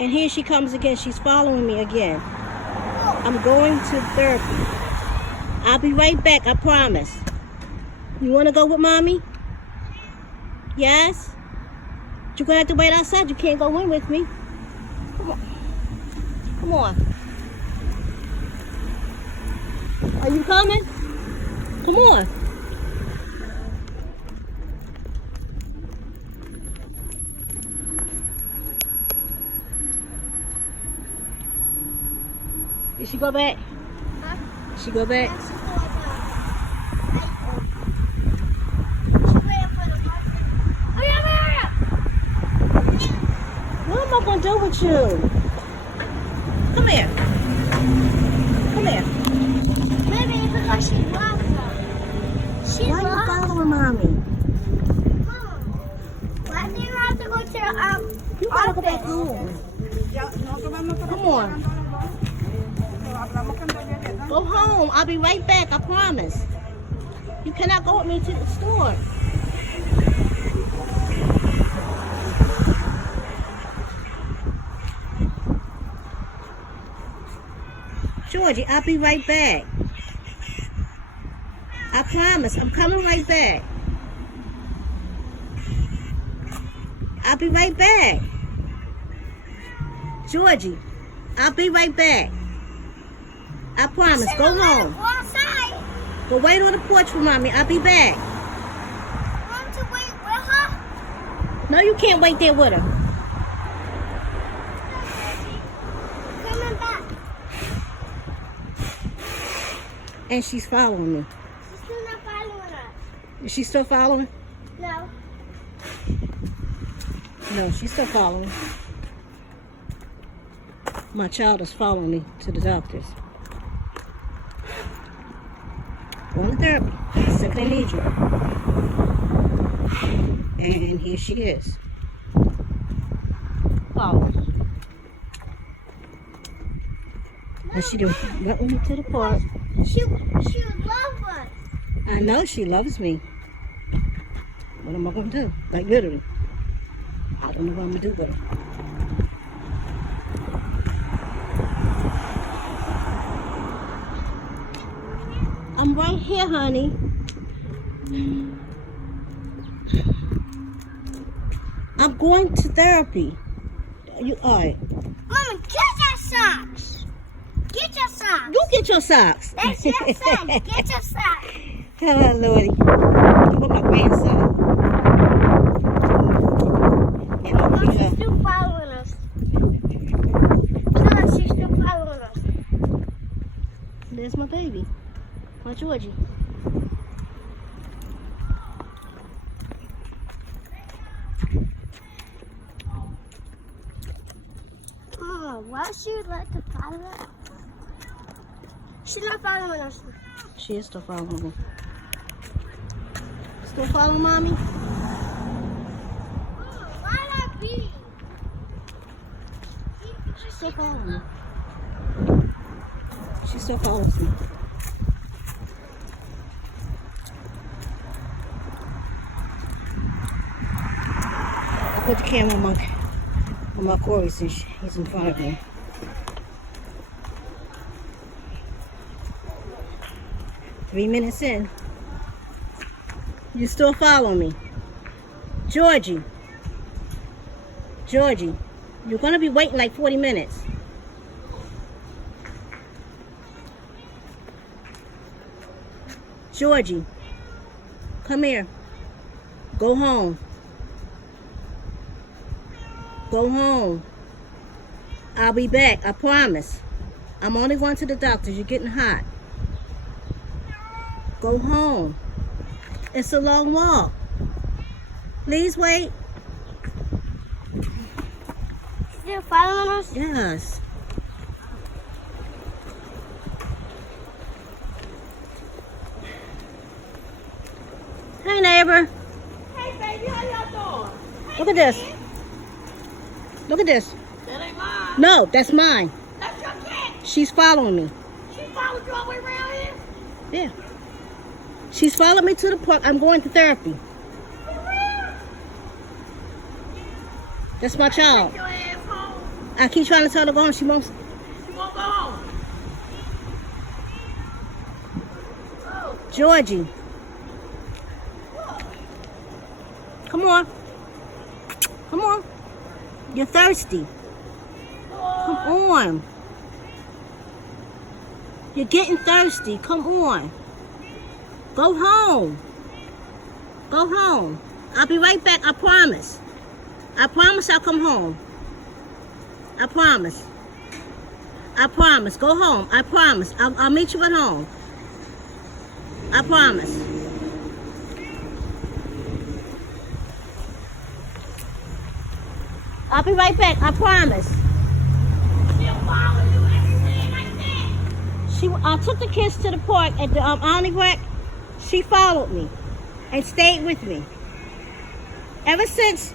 And here she comes again. She's following me again. I'm going to therapy. I'll be right back, I promise. You want to go with mommy? Yes? You're going to have to wait outside. You can't go in with me. Come on. Come on. Are you coming? Come on. Did she go back? Huh? Did she go back? Yeah, What am I going to do with you? Come here. Come here. maybe because she loves her. She Why are you loves following mommy? Mom. Why do you have to go to You gotta go back home. Come on. Go home. I'll be right back. I promise. You cannot go with me to the store. Georgie, I'll be right back. I promise. I'm coming right back. I'll be right back. Georgie, I'll be right back. I promise. Go home. Go outside. Go wait on the porch for mommy. I'll be back. Want to wait with her? No, you can't wait there with her. Coming back. And she's following me. She's still not following us. Is she still following? No. No, she's still following. My child is following me to the doctors. Going to therapy. Said they need you. And here she is. Following. And she done went with me to the park. She would love us. I know she loves me. What am I going to do? Like literally. I don't know what I'm going to do with her. I'm right here, honey. I'm going to therapy. You all right? Mama, get your socks. Get your socks. You get your socks. That's your socks. Get your socks. Hello, Lordy. I'm with my grandson. And I'm Oh, with she's her. still following us. No, she's still following us. There's my baby. My Georgie. Mama, why she like to follow us? She's not following us. She is still following me. Still following mommy? Why not be? She's still following me. She still follows me. I put the camera on my Corey since he's in front of me. Three minutes in. You still follow me. Georgie. Georgie. You're going to be waiting like 40 minutes. Georgie. Come here. Go home. Go home. I'll be back. I promise. I'm only going to the doctor. You're getting hot. Go home. It's a long walk. Please wait. Still following us? Yes. Hey, neighbor. Hey, baby, how y'all doing? Look at this. Look at this. That ain't mine. No, that's mine. That's your cat. She's following me. She followed you all the way around here? Yeah. She's followed me to the park. I'm going to therapy. For real? That's my child. Take your ass home. I keep trying to tell her to go home. She won't. You won't go home. Oh, Georgie. Come on. Come on. You're thirsty. Come on. You're getting thirsty. Come on. Go home. Go home. I'll be right back. I promise. I promise I'll come home. I promise. I promise. Go home. I promise. I'll meet you at home. I promise. I'll be right back. I promise. she'll follow you everywhere like that. I took the kids to the park at the Omni Rec. She followed me and stayed with me. Ever since